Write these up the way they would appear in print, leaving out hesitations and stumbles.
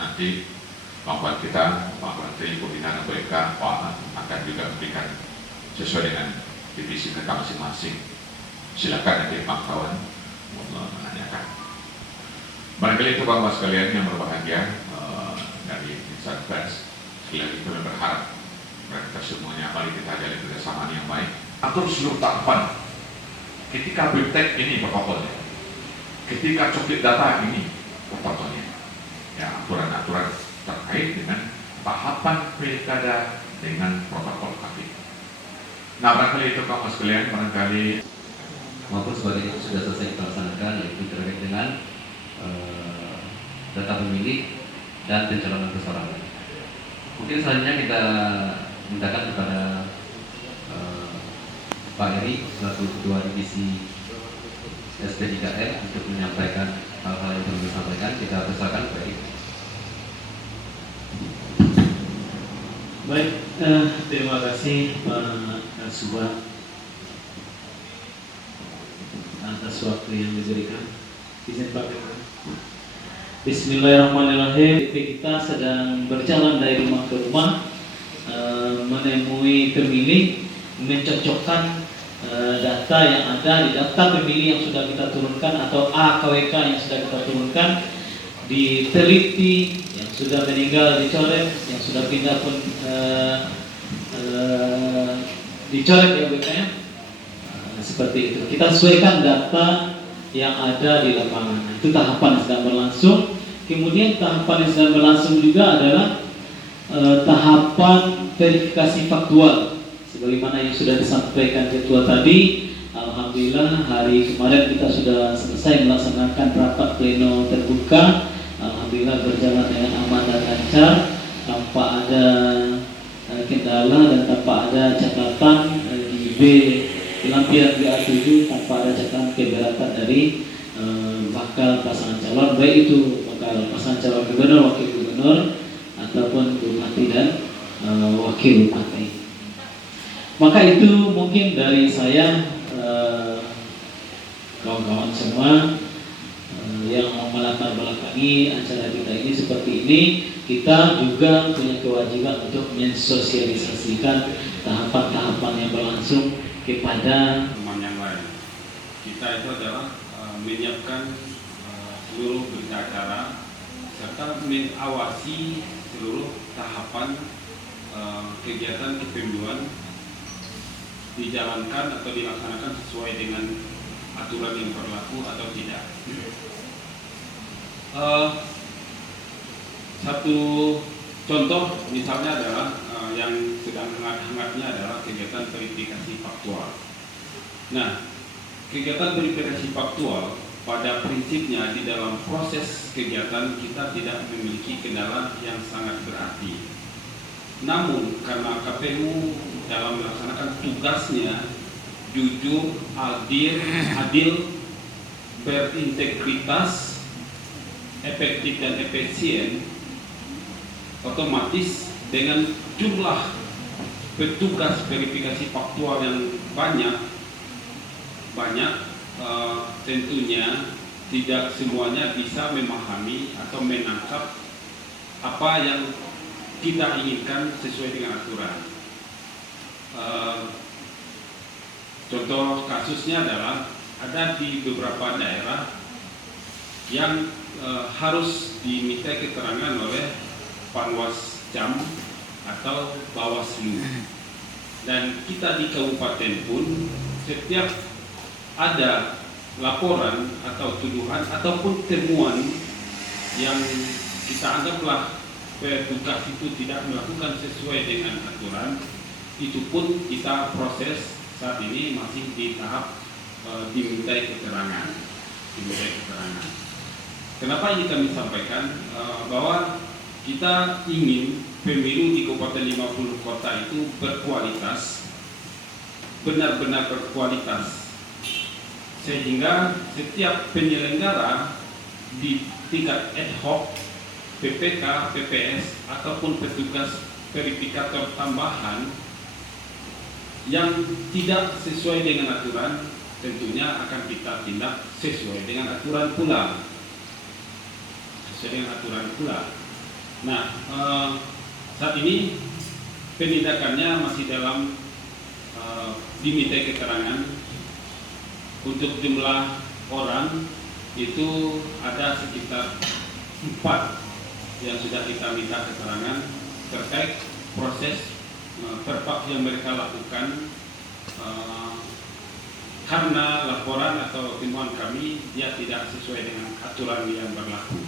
nanti kemampuan kita, Pak Menteri Pembinaan UMK, Pak akan juga memberikan sesuai dengan divisi mereka masing-masing. Silakan nanti Pak kawan menanyakan. Barangkali itu Bapak sekalian yang berbahagia dari insan pers. Sekali lagi kami berharap mereka semuanya mari kita jalin kerjasama yang baik. Atur seluruh tahapan. Ketika BIMTEK ini protokolnya, ketika coklit data ini protokolnya, ya aturan-aturan terkait dengan tahapan pilkada dengan protokol KPU. Nah barangkali itu Bapak sekalian, barangkali maupun sebagainya itu sudah selesai kita laksanakan, yaitu terkait dengan data pemilih dan pencalonan perseorangan. Mungkin selanjutnya kita mintakan kepada Pak Eri selaku Ketua Divisi SP3R untuk menyampaikan hal-hal yang perlu disampaikan. Kita persilakan Pak Eri. Baik, terima kasih Pak Kasubag atas waktu yang diberikan. Izin Pak. Bismillahirrahmanirrahim. Kita sedang berjalan dari rumah ke rumah, menemui pemilih, mencocokkan data yang ada di daftar pemilih yang sudah kita turunkan atau AKWK yang sudah kita turunkan, diteliti yang sudah meninggal dicoret, yang sudah pindah pun dicoret ya AKWK-nya. Seperti itu. Kita sesuaikan data yang ada di lapangan. Itu tahapan yang sedang berlangsung. Kemudian tahapan yang sedang berlangsung juga adalah tahapan verifikasi faktual. Sebagaimana yang sudah disampaikan Ketua tadi, alhamdulillah hari kemarin kita sudah selesai melaksanakan rapat pleno terbuka. Alhamdulillah berjalan dengan aman dan lancar, tanpa ada kendala dan tanpa ada catatan di lampiran BA7, tanpa ada catatan keberatan dari bakal pasangan calon, baik itu bakal pasangan calon gubernur, wakil gubernur, ataupun bupati dan wakil bupati. Maka itu mungkin dari saya, kawan-kawan semua yang melatar belakangi acara kita ini seperti ini. Kita juga punya kewajiban untuk mensosialisasikan tahapan-tahapan yang berlangsung kepada teman yang lain. Kita itu adalah menyiapkan seluruh berita acara serta mengawasi seluruh tahapan kegiatan kepemiluan dijalankan atau dilaksanakan sesuai dengan aturan yang berlaku atau tidak. Satu contoh misalnya adalah yang sedang hangat-hangatnya adalah kegiatan verifikasi faktual. Nah, kegiatan verifikasi faktual pada prinsipnya di dalam proses kegiatan kita tidak memiliki kendala yang sangat berarti. Namun karena KPU dalam melaksanakan tugasnya jujur, adil, berintegritas, efektif dan efisien, otomatis dengan jumlah petugas verifikasi faktual yang banyak, tentunya tidak semuanya bisa memahami atau menangkap apa yang kita inginkan sesuai dengan aturan. Contoh kasusnya adalah ada di beberapa daerah yang harus diminta keterangan oleh Panwascam atau Bawaslu, dan kita di kabupaten pun setiap ada laporan atau tuduhan ataupun temuan yang kita anggaplah petugas itu tidak melakukan sesuai dengan aturan, itu pun kita proses saat ini masih di tahap dimintai keterangan. Kenapa ini kami sampaikan bahwa kita ingin pemilu di Kabupaten 50 kota itu berkualitas, benar-benar berkualitas, sehingga setiap penyelenggara di tingkat ad hoc, PPK, PPS, ataupun petugas verifikator tambahan yang tidak sesuai dengan aturan tentunya akan kita tindak sesuai dengan aturan pula. Nah, saat ini penindakannya masih dalam dimintai keterangan. Untuk jumlah orang itu ada sekitar 4 yang sudah kita minta keterangan terkait proses terpak yang mereka lakukan, karena laporan atau temuan kami dia tidak sesuai dengan aturan yang berlaku.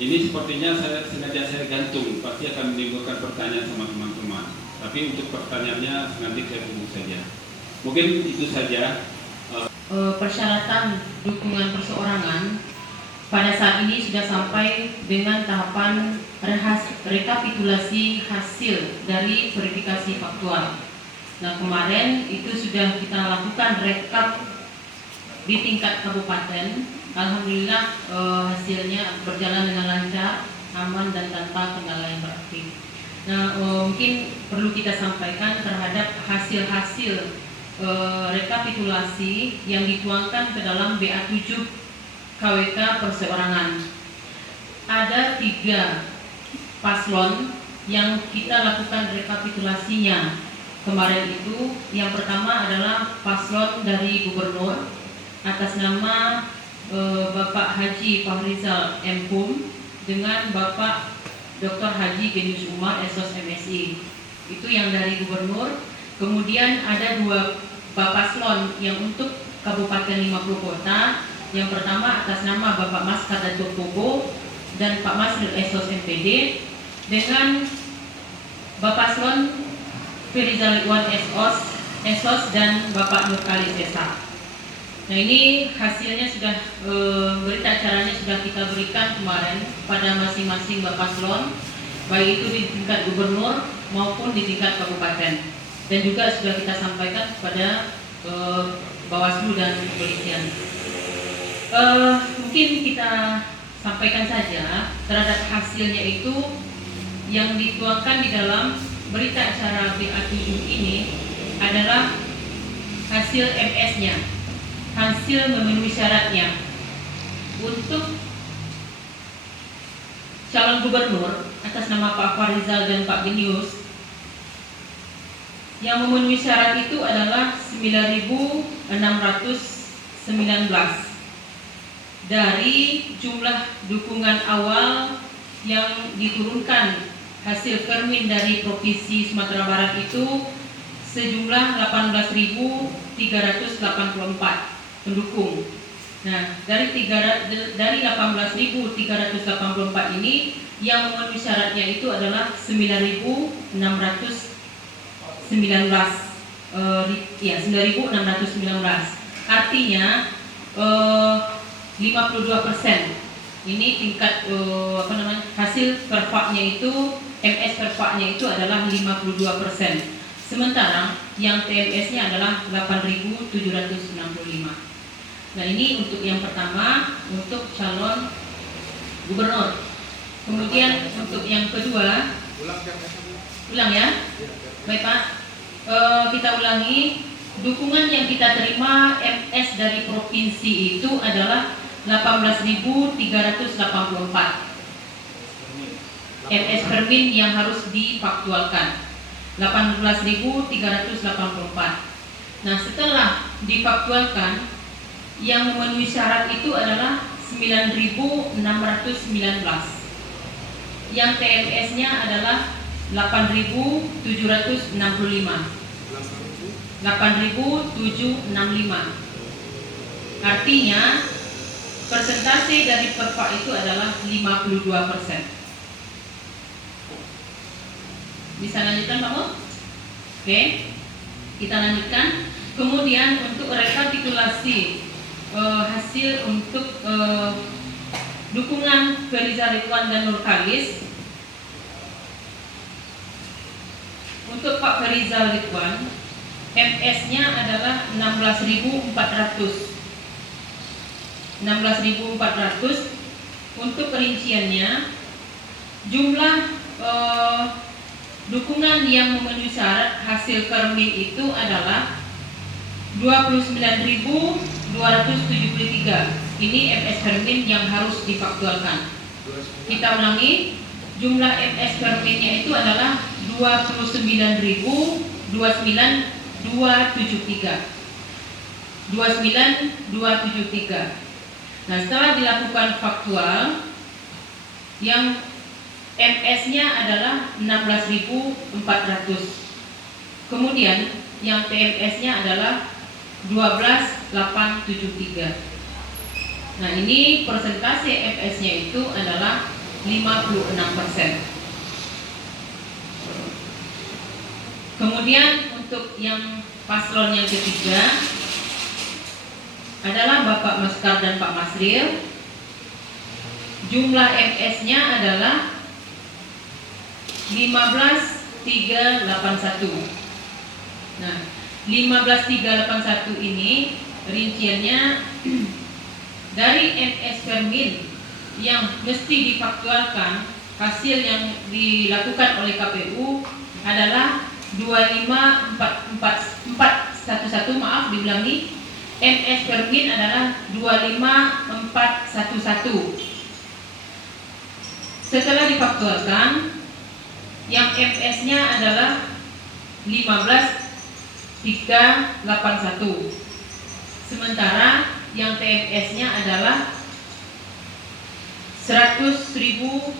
Ini sepertinya sengaja saya gantung, pasti akan menimbulkan pertanyaan sama teman-teman. Tapi untuk pertanyaannya nanti saya tunggu saja. Mungkin itu saja. Persyaratan dukungan perseorangan pada saat ini sudah sampai dengan tahapan rekapitulasi hasil dari verifikasi faktual. Nah, kemarin itu sudah kita lakukan rekap di tingkat kabupaten. Alhamdulillah hasilnya berjalan dengan lancar, aman dan tanpa kendala yang berarti. Nah, mungkin perlu kita sampaikan terhadap hasil-hasil rekapitulasi yang dituangkan ke dalam BA7 KWK perseorangan. Ada 3 paslon yang kita lakukan rekapitulasinya kemarin itu. Yang pertama adalah paslon dari gubernur atas nama Bapak Haji Fahrizal M. Hum dengan Bapak Dr. Haji Genius Umar SOS MSI. Itu yang dari gubernur. Kemudian ada 2 paslon yang untuk Kabupaten 50 Kota. Yang pertama atas nama Bapak Mas Kadatur Kobo dan Pak Masril SOS MPD dengan Bapak paslon Ferizal Iwan SOS dan Bapak Nurkali Sesa. Nah, ini hasilnya sudah berita acaranya sudah kita berikan kemarin pada masing-masing Bapak paslon, baik itu di tingkat gubernur maupun di tingkat kabupaten. Dan juga sudah kita sampaikan kepada Bawaslu dan kepolisian. Mungkin kita sampaikan saja terhadap hasilnya itu yang dituangkan di dalam berita acara BA7 ini adalah hasil MS-nya, hasil memenuhi syaratnya. Untuk calon gubernur atas nama Pak Fahrizal dan Pak Genius, yang memenuhi syarat itu adalah 9.619 dari jumlah dukungan awal yang diturunkan hasil Permin dari Provinsi Sumatera Barat itu sejumlah 18.384 pendukung. Nah, dari 18.384 ini yang memenuhi syaratnya itu adalah 9.619. 9.619. Artinya 52%. Ini tingkat hasil perfaknya itu, MS perfaknya itu adalah 52%. Sementara yang TMS-nya adalah 8.765. Nah, ini untuk yang pertama, untuk calon gubernur. Kemudian untuk yang kedua, ulang ya, baik Pak. Kita ulangi, dukungan yang kita terima MS dari provinsi itu adalah 18.384 MS Permin yang harus difaktualkan, 18.384. Nah, setelah difaktualkan, yang memenuhi syarat itu adalah 9.619. Yang TMS-nya adalah 8.765. Artinya persentase dari perpak itu adalah 52%. Bisa lanjutkan Pak Mo? Oke, kita lanjutkan. Kemudian untuk rekapitulasi hasil untuk dukungan Ferizal Ridwan dan Nurkalis. Untuk Pak Ferizal Ridwan, MS-nya adalah 16.400. Untuk perinciannya, jumlah dukungan yang memenuhi syarat hasil Permin itu adalah 29.273. Ini MS Permin yang harus difaktualkan. Kita ulangi, jumlah MS Permennya itu adalah 29.273. 29.273. Nah, setelah dilakukan faktual, yang MS-nya adalah 16.400. Kemudian yang TMS-nya adalah 12.873. Nah, ini persentase MS-nya itu adalah 56%. Kemudian untuk yang paslon yang ketiga adalah Bapak Maskar dan Pak Masril. Jumlah MS-nya adalah 15.381. Nah, 15.381 ini rinciannya dari MS Permin yang mesti difaktualkan, hasil yang dilakukan oleh KPU adalah 25411, maaf diulangi, MS Permin adalah 25411. Setelah difaktualkan, yang MS-nya adalah 15.381. Sementara yang TMS-nya adalah 10.030.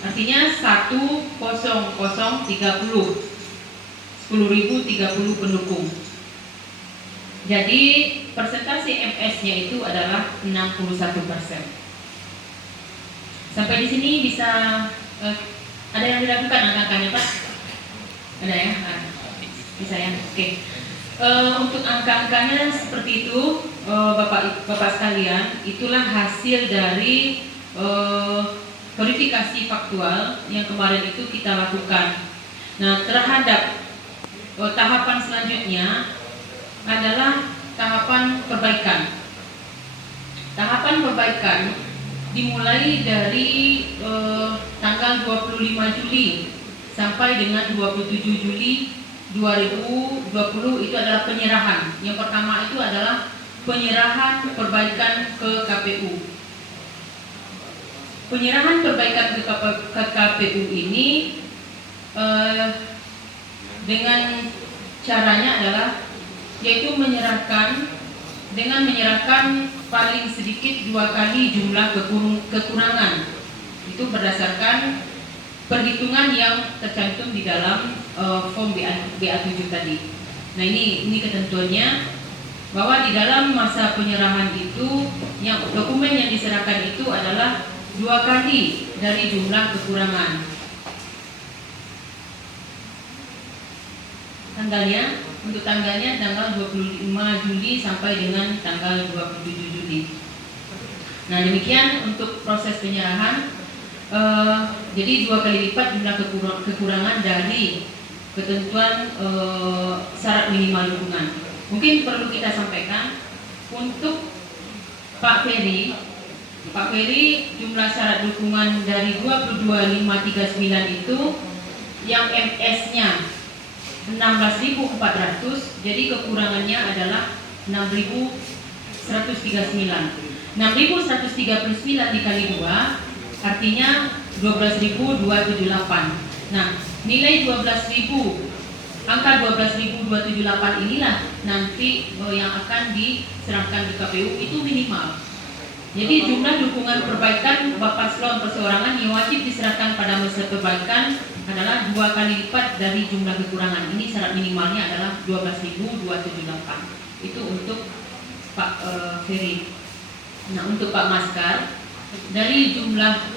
Artinya 10.030 pendukung. Jadi persentase MS-nya itu adalah 61%. Sampai di sini bisa ada yang dilakukan angka-angkanya, Pak? Ada ya? Nah, bisa ya? Oke. Untuk angka-angkanya seperti itu, Bapak sekalian, itulah hasil dari verifikasi faktual yang kemarin itu kita lakukan. Nah, terhadap tahapan selanjutnya adalah tahapan perbaikan. Tahapan perbaikan dimulai dari tanggal 25 Juli sampai dengan 27 Juli 2020 itu adalah penyerahan. Yang pertama itu adalah penyerahan perbaikan ke KPU. Penyerahan perbaikan ke KPU ini dengan caranya adalah yaitu menyerahkan paling sedikit 2 kali jumlah kekurangan. Itu berdasarkan perhitungan yang tercantum di dalam form BA7 tadi. Nah, ini ketentuannya bahwa di dalam masa penyerahan itu yang dokumen yang diserahkan itu adalah 2 kali dari jumlah kekurangan. Untuk tanggalnya tanggal 25 Juli sampai dengan tanggal 27 Juli. Nah, demikian untuk proses penyerahan. Jadi 2 kali lipat jumlah kekurangan dari ketentuan syarat minimal dukungan. Mungkin perlu kita sampaikan untuk Pak Ferry jumlah syarat dukungan dari 22.539 itu yang MS-nya 16.400, jadi kekurangannya adalah 6.139. 6.139 dikali 2 artinya 12.278. Nah, nilai 12.000, angka 12.278 inilah nanti yang akan diserahkan ke KPU itu minimal. Jadi jumlah dukungan perbaikan Bapak Paslon perseorangan yang wajib diserahkan pada masa perbaikan adalah 2 kali lipat dari jumlah kekurangan. Ini syarat minimalnya adalah 12.278. Itu untuk Pak Ferry. Nah, untuk Pak Maskar, dari jumlah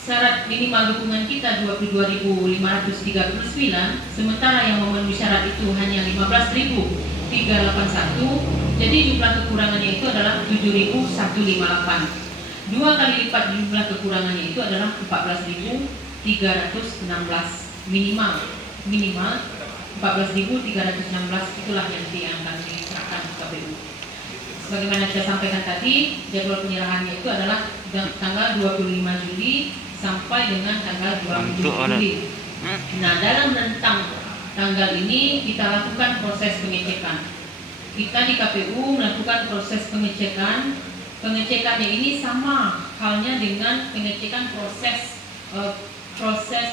syarat minimal dukungan kita 22.539, sementara yang memenuhi syarat itu hanya 15.381. Jadi jumlah kekurangannya itu adalah 7.158. 2 kali lipat jumlah kekurangannya itu adalah 14.316 minimal 14.316, itulah yang akan diserahkan ke KPU. Sebagaimana saya sampaikan tadi, jadwal penyerahannya itu adalah tanggal 25 Juli sampai dengan tanggal 27 Juli. Nah, dalam rentang tanggal ini kita lakukan proses pengecekan. Kita di KPU melakukan proses pengecekan pengecekannya ini sama halnya dengan pengecekan proses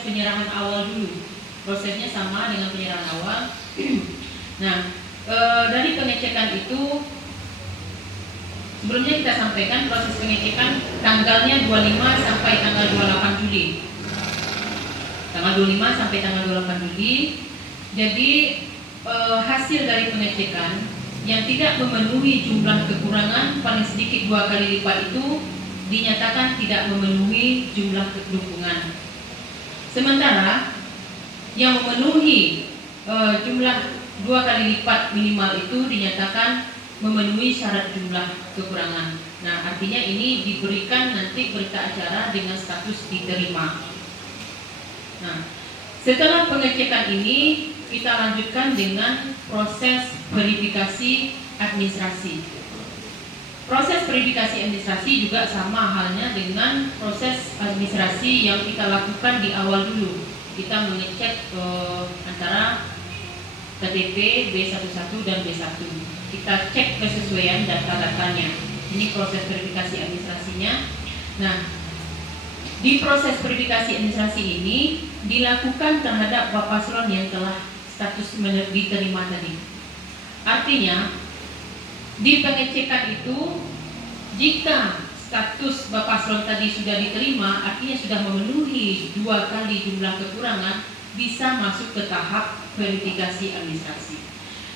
penyerahan awal dulu. Prosesnya sama dengan penyerahan awal. Nah, dari pengecekan itu sebelumnya kita sampaikan proses pengecekan tanggalnya 25 sampai tanggal 28 Juli. Tanggal 25 sampai tanggal 28 Juli. Jadi hasil dari pengecekan yang tidak memenuhi jumlah kekurangan paling sedikit 2 kali lipat itu dinyatakan tidak memenuhi jumlah dukungan. Sementara yang memenuhi jumlah 2 kali lipat minimal itu dinyatakan memenuhi syarat jumlah kekurangan. Nah, artinya ini diberikan nanti berita acara dengan status diterima. Nah, setelah pengecekan ini kita lanjutkan dengan proses verifikasi administrasi. Proses verifikasi administrasi juga sama halnya dengan proses administrasi yang kita lakukan di awal dulu. Kita mengecek antara KTP B11 dan B1. Kita cek kesesuaian data-datanya. Ini proses verifikasi administrasinya. Nah, di proses verifikasi administrasi ini dilakukan terhadap Bapak paslon yang telah status diterima tadi. Artinya di pengecekan itu jika status Bapak paslon tadi sudah diterima, artinya sudah memenuhi 2 kali jumlah kekurangan, bisa masuk ke tahap verifikasi administrasi.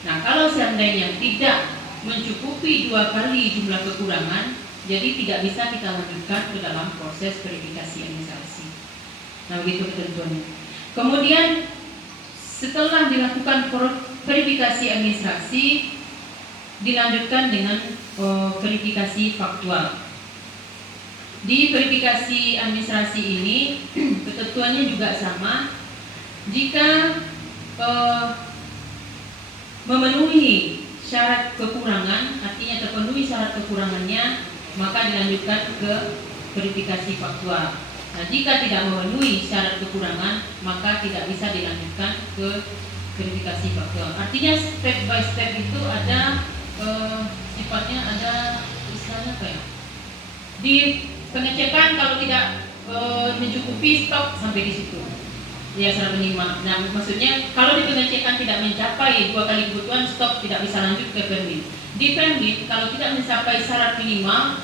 Nah, kalau seandainya tidak mencukupi 2 kali jumlah kekurangan, jadi tidak bisa kita lanjutkan ke dalam proses verifikasi administrasi. Nah, begitu ketentuannya. Kemudian setelah dilakukan verifikasi administrasi, dilanjutkan dengan verifikasi faktual. Di verifikasi administrasi ini ketentuannya juga sama. Jika memenuhi syarat kekurangan, artinya terpenuhi syarat kekurangannya, maka dilanjutkan ke verifikasi faktual. Nah, jika tidak memenuhi syarat kekurangan, maka tidak bisa dilanjutkan ke verifikasi faktual. Artinya step by step itu ada sifatnya, ada istilahnya apa ya? Di pengecekan kalau tidak mencukupi, stop sampai di situ. Ya, serah penyimak. Nah, maksudnya kalau di pengecekan tidak mencapai 2 kali kebutuhan, stop, tidak bisa lanjut ke permit. Di permit kalau tidak mencapai syarat minimal,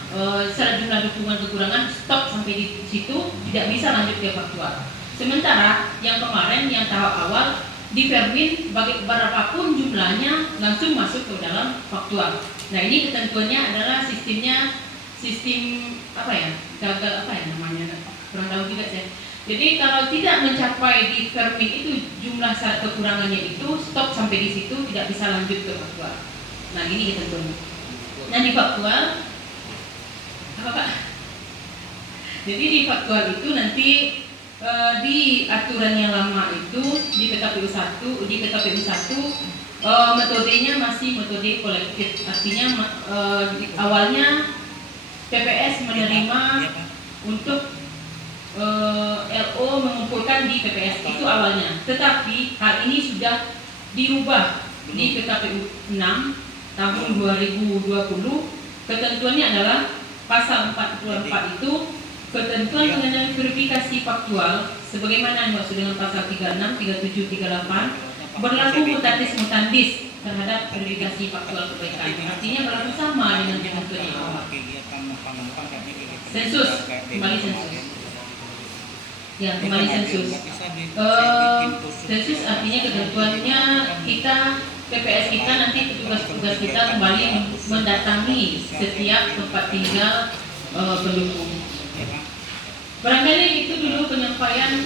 syarat jumlah dukungan kekurangan, stop sampai di situ, tidak bisa lanjut ke faktual. Sementara yang kemarin yang tahap awal di permit berapapun jumlahnya langsung masuk ke dalam faktual. Nah, ini ketentuannya adalah sistem apa ya? Gagal apa ya namanya? Kurang tahu juga saya. Jadi kalau tidak mencapai di permit itu jumlah syarat kekurangannya itu, stop sampai di situ, tidak bisa lanjut ke faktual. Nah, ini ketentuannya. Nah, di faktual apa Pak? Jadi di faktual itu nanti di aturan yang lama itu di PKPU 1, metodenya masih metode kolektif. Artinya awalnya PPS menerima untuk LO mengumpulkan di PPS itu awalnya. Tetapi hal ini sudah dirubah di PKPU 6 tahun 2020. Ketentuannya adalah pasal 44 itu ketentuan mengenai verifikasi faktual sebagaimana dimaksud dengan pasal 36, 37, 38 berlaku mutatis mutandis terhadap verifikasi faktual kebaikan. Artinya berlaku sama dengan ketentuan yang awal. Sensus, kembali sensus. Ya, kembali sensus. Sensus artinya ketentuannya kita PPS kita nanti petugas-petugas kita kembali mendatangi setiap tempat tinggal pendukung. Barangkali itu dulu penyampaian